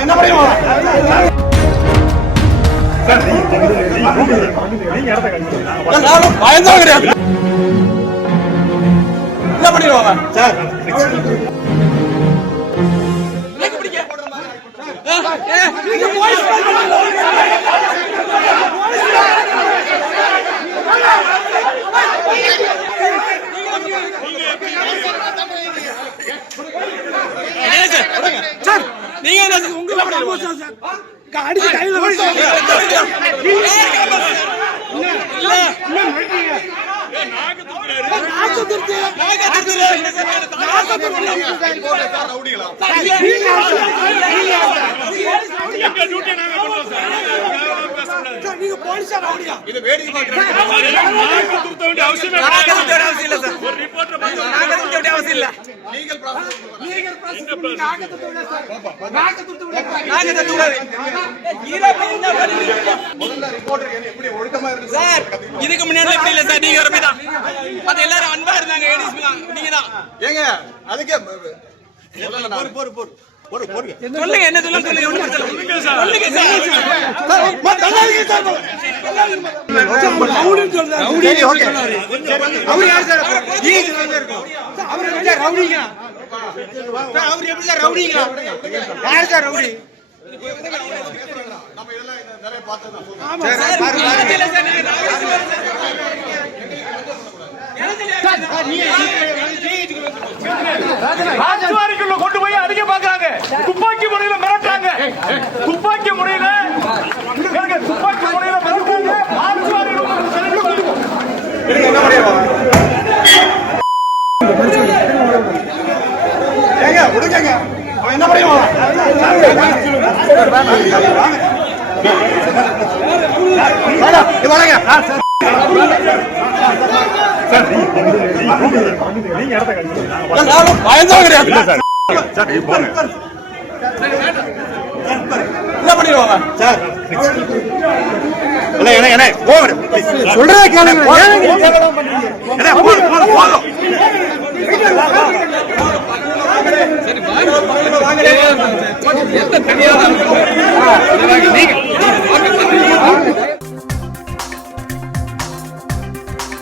என்ன பண்ணுவாங்க என்ன பண்ணிடுவாங்க சார்? நீங்க அடிச்சு கையில நீங்க போலீஸ் இது வேடிக்கை பார்க்கறீங்க. அவசியம் இல்ல சார். ஒரு ரிப்போர்ட்டர் நாங்க அவசியம் இல்ல. லீகல் ப்ராசஸ் இதுக்கு முன்னாடி எப்படி இல்ல சார்? நீங்க வரதான் அது எல்லாரும் அன்பா இருந்தாங்க. நீங்க தான் ஏங்க அதுக்கே சொல்லுங்க. என்ன சொல்லுங்க ராஜ்வாரிக்குள்ள கொண்டு போய் அடிக்க பாக்குறாங்க. துப்பாக்கி முறையில மிரட்டாங்க. துப்பாக்கி முறையில மிரட்டாங்க. ஏங்க விடுங்க. அவன் என்ன பண்ணுவான்? என்ன பண்ணிடுவாங்க சார்? சொல்றத கேளுங்க. தனியாக